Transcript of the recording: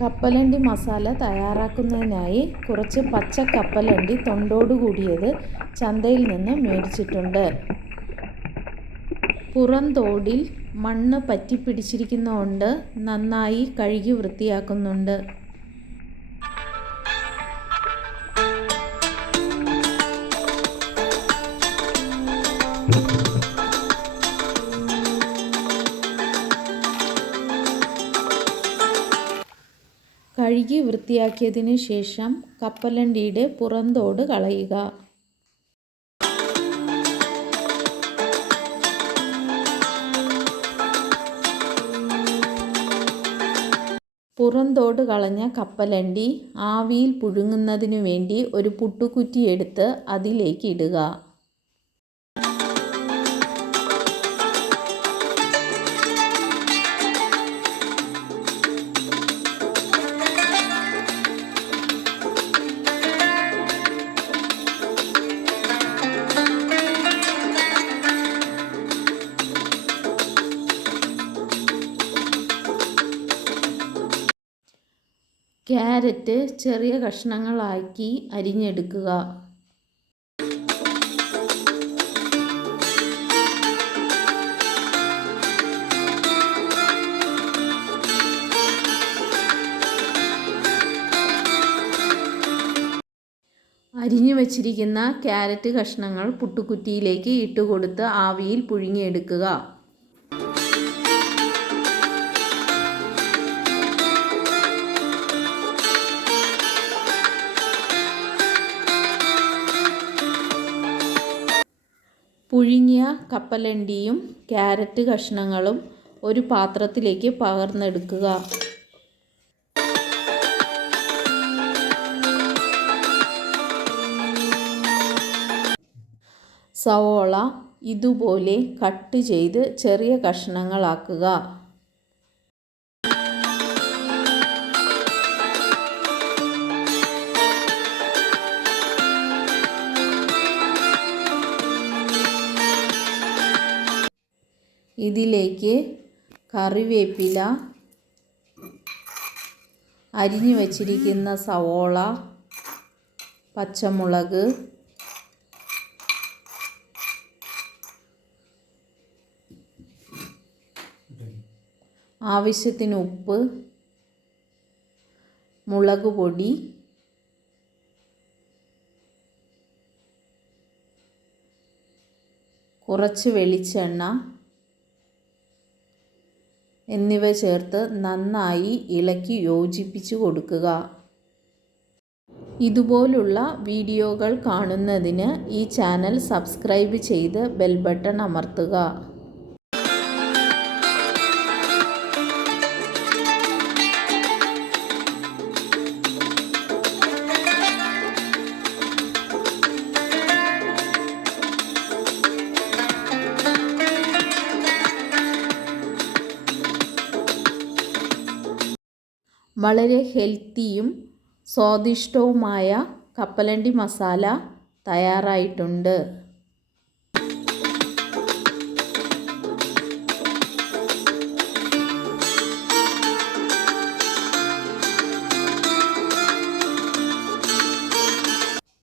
കപ്പലണ്ടി മസാല തയ്യാറാക്കുന്നതിനായി കുറച്ച് പച്ച കപ്പലണ്ടി തൊണ്ടോട് കൂടിയത് ചന്തയിൽ നിന്ന് മേടിച്ചിട്ടുണ്ട്. പുറം തോടിൽ മണ്ണ് പറ്റിപ്പിടിച്ചിരിക്കുന്നതുകൊണ്ട് നന്നായി കഴുകി വൃത്തിയാക്കുന്നുണ്ട്. കഴുകി വൃത്തിയാക്കിയതിന് ശേഷം കപ്പലണ്ടിയുടെ പുറന്തോട് കളയുക. പുറന്തോട് കളഞ്ഞ കപ്പലണ്ടി ആവിയിൽ പുഴുങ്ങുന്നതിനു വേണ്ടി ഒരു പുട്ടുകുറ്റി എടുത്ത് അതിലേക്ക് ഇടുക. ക്യാരറ്റ് ചെറിയ കഷ്ണങ്ങളാക്കി അരിഞ്ഞെടുക്കുക. അരിഞ്ഞു വച്ചിരിക്കുന്ന ക്യാരറ്റ് കഷ്ണങ്ങൾ പുട്ടുകുറ്റിയിലേക്ക് ഇട്ടുകൊടുത്ത് ആവിയിൽ പുഴുങ്ങിയെടുക്കുക. പുഴുങ്ങിയ കപ്പലണ്ടിയും ക്യാരറ്റ് കഷ്ണങ്ങളും ഒരു പാത്രത്തിലേക്ക് പകർന്നെടുക്കുക. സവോള ഇതുപോലെ കട്ട് ചെയ്ത് ചെറിയ കഷ്ണങ്ങളാക്കുക. ഇതിലേക്ക് കറിവേപ്പില, അരിഞ്ഞു വച്ചിരിക്കുന്ന സവോള, പച്ചമുളക്, ആവശ്യത്തിന് ഉപ്പ്, മുളക് പൊടി, കുറച്ച് വെളിച്ചെണ്ണ എന്നിവ ചേർത്ത് നന്നായി ഇളക്കി യോജിപ്പിച്ച് കൊടുക്കുക. ഇതുപോലുള്ള വീഡിയോകൾ കാണുന്നതിന് ഈ ചാനൽ സബ്സ്ക്രൈബ് ചെയ്ത് ബെൽ ബട്ടൺ അമർത്തുക. വളരെ ഹെൽത്തിയും സ്വാദിഷ്ടവുമായ കപ്പലണ്ടി മസാല തയ്യാറായിട്ടുണ്ട്.